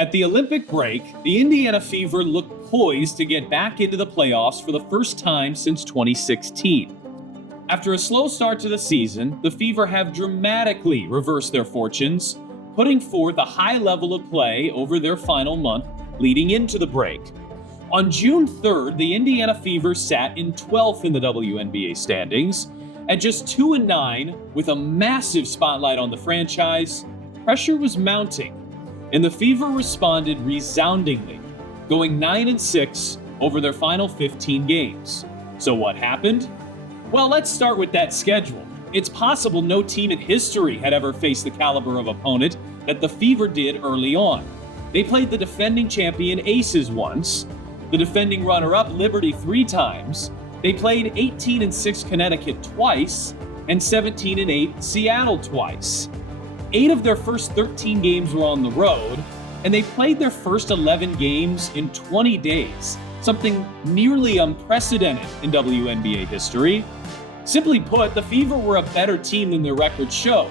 At the Olympic break, the Indiana Fever looked poised to get back into the playoffs for the first time since 2016. After a slow start to the season, the Fever have dramatically reversed their fortunes, putting forth a high level of play over their final month leading into the break. On June 3rd, the Indiana Fever sat in 12th in the WNBA standings. At just 2-9, with a massive spotlight on the franchise, pressure was mounting, and the Fever responded resoundingly, going 9-6 over their final 15 games. So what happened? Well, let's start with that schedule. It's possible no team in history had ever faced the caliber of opponent that the Fever did early on. They played the defending champion Aces once, the defending runner-up Liberty 3 times. They played 18-6 Connecticut twice, and 17-8 Seattle twice. 8 of their first 13 games were on the road, and they played their first 11 games in 20 days, something nearly unprecedented in WNBA history. Simply put, the Fever were a better team than their record showed,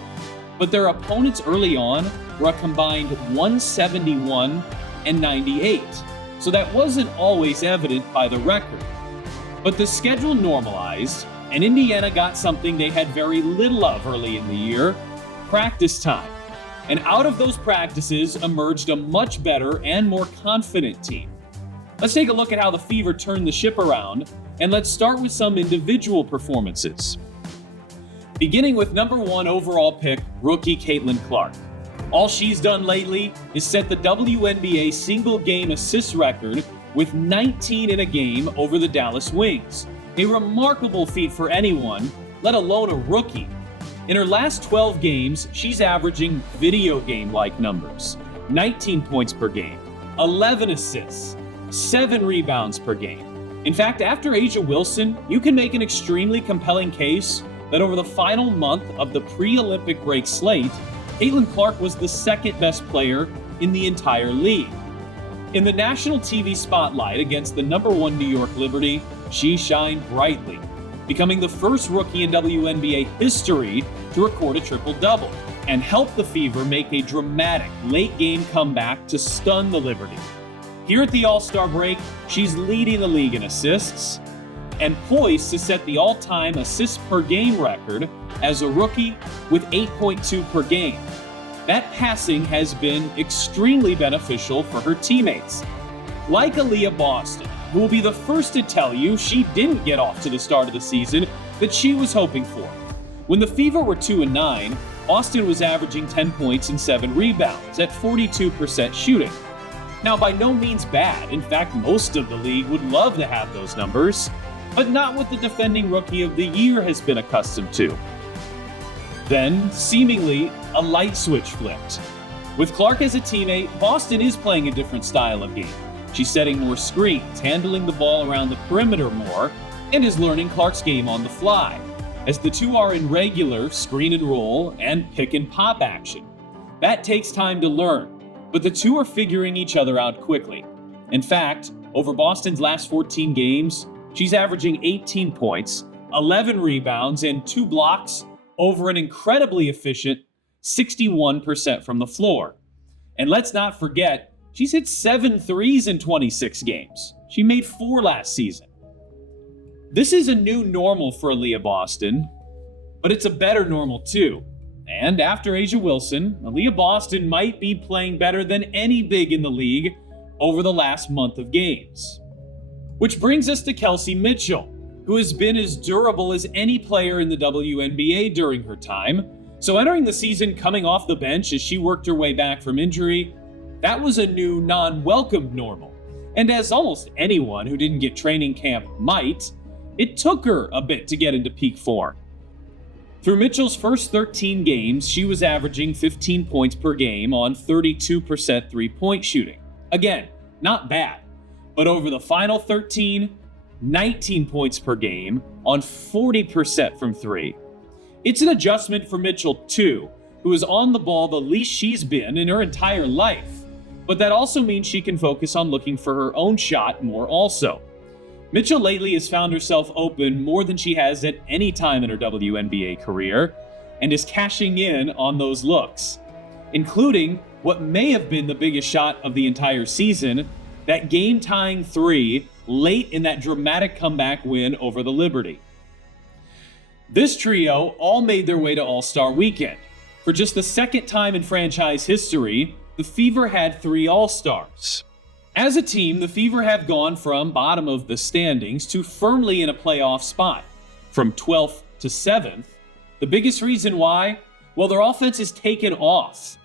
but their opponents early on were a combined 171 and 98, so that wasn't always evident by the record. But the schedule normalized, and Indiana got something they had very little of early in the year: practice time. And out of those practices emerged a much better and more confident team. Let's take a look at how the Fever turned the ship around, and let's start with some individual performances. Beginning with number 1 overall pick, rookie Caitlyn Clark. All she's done lately is set the WNBA single game assist record with 19 in a game over the Dallas Wings. A remarkable feat for anyone, let alone a rookie. In her last 12 games, she's averaging video game-like numbers: 19 points per game, 11 assists, 7 rebounds per game. In fact, after A'ja Wilson, you can make an extremely compelling case that over the final month of the pre-Olympic break slate, Caitlyn Clark was the second best player in the entire league. In the national TV spotlight against the number 1 New York Liberty, she shined brightly, becoming the first rookie in WNBA history to record a triple-double, and helped the Fever make a dramatic late-game comeback to stun the Liberty. Here at the All-Star break, she's leading the league in assists and poised to set the all-time assists per game record as a rookie with 8.2 per game. That passing has been extremely beneficial for her teammates, like Aaliyah Boston, who will be the first to tell you she didn't get off to the start of the season that she was hoping for. When the Fever were 2-9, Boston was averaging 10 points and 7 rebounds at 42% shooting. Now, by no means bad. In fact, most of the league would love to have those numbers, but not what the defending Rookie of the Year has been accustomed to. Then, seemingly, a light switch flipped. With Clark as a teammate, Boston is playing a different style of game. She's setting more screens, handling the ball around the perimeter more, and is learning Clark's game on the fly, as the two are in regular screen and roll and pick and pop action. That takes time to learn, but the two are figuring each other out quickly. In fact, over Boston's last 14 games, she's averaging 18 points, 11 rebounds, and 2 blocks over an incredibly efficient 61% from the floor. And let's not forget, she's hit 7 threes in 26 games. She made 4 last season. This is a new normal for Aaliyah Boston, but it's a better normal too. And after A'ja Wilson, Aaliyah Boston might be playing better than any big in the league over the last month of games. Which brings us to Kelsey Mitchell, who has been as durable as any player in the WNBA during her time. So entering the season coming off the bench as she worked her way back from injury, that was a new non-welcomed normal. And as almost anyone who didn't get training camp might, it took her a bit to get into peak form. Through Mitchell's first 13 games, she was averaging 15 points per game on 32% three-point shooting. Again, not bad. But over the final 13, 19 points per game on 40% from three. It's an adjustment for Mitchell too, who is on the ball the least she's been in her entire life. But that also means she can focus on looking for her own shot more also. Mitchell lately has found herself open more than she has at any time in her WNBA career, and is cashing in on those looks, including what may have been the biggest shot of the entire season, that game-tying three late in that dramatic comeback win over the Liberty. This trio all made their way to AllStar Weekend. For just the second time in franchise history, the Fever had 3 All-Stars. As a team, the Fever have gone from bottom of the standings to firmly in a playoff spot, from 12th to 7th. The biggest reason why? Well, their offense is taken off.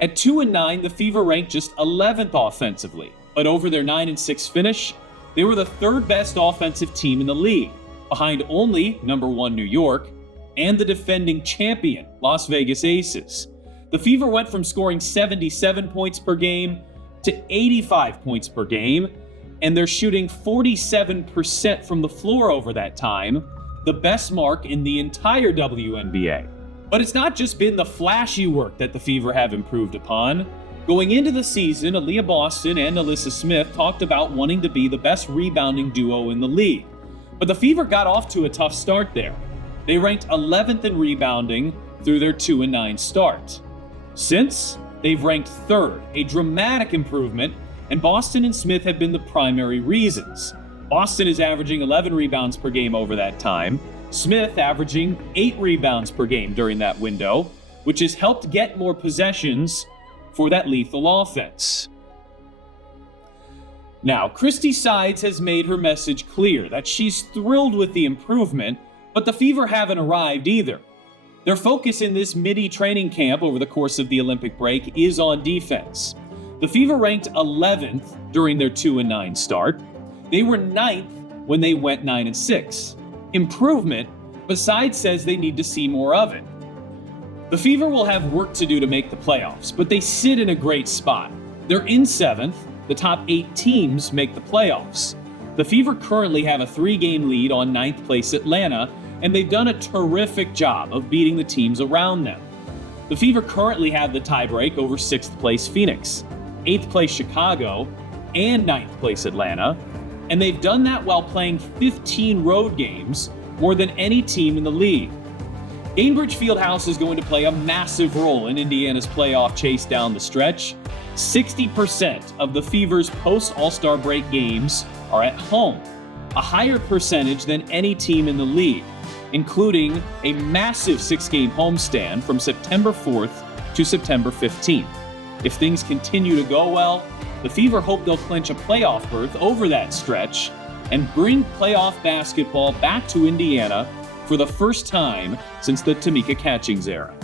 At 2-9, the Fever ranked just 11th offensively, but over their 9-6 finish, they were the 3rd best offensive team in the league, behind only number 1 New York and the defending champion Las Vegas Aces. The Fever went from scoring 77 points per game to 85 points per game, and they're shooting 47% from the floor over that time, the best mark in the entire WNBA. But it's not just been the flashy work that the Fever have improved upon. Going into the season, Aaliyah Boston and Alyssa Smith talked about wanting to be the best rebounding duo in the league. But the Fever got off to a tough start there. They ranked 11th in rebounding through their 2-9 start. Since, they've ranked 3rd, a dramatic improvement, and Boston and Smith have been the primary reasons. Boston is averaging 11 rebounds per game over that time, Smith averaging 8 rebounds per game during that window, which has helped get more possessions for that lethal offense. Now, Christy Sides has made her message clear that she's thrilled with the improvement, but the Fever haven't arrived either. Their focus in this midi training camp over the course of the Olympic break is on defense. The Fever ranked 11th during their 2-9 start. They were 9th when they went 9-6. Improvement, but Sides says they need to see more of it. The Fever will have work to do to make the playoffs, but they sit in a great spot. They're in 7th. The top 8 teams make the playoffs. The Fever currently have a 3-game lead on 9th place Atlanta, and they've done a terrific job of beating the teams around them. The Fever currently have the tiebreak over 6th place Phoenix, 8th place Chicago, and 9th place Atlanta, and they've done that while playing 15 road games, more than any team in the league. Gainbridge Fieldhouse is going to play a massive role in Indiana's playoff chase down the stretch. 60% of the Fever's post-All-Star break games are at home, a higher percentage than any team in the league, including a massive 6-game homestand from September 4th to September 15th. If things continue to go well, the Fever hope they'll clinch a playoff berth over that stretch and bring playoff basketball back to Indiana for the first time since the Tamika Catchings era.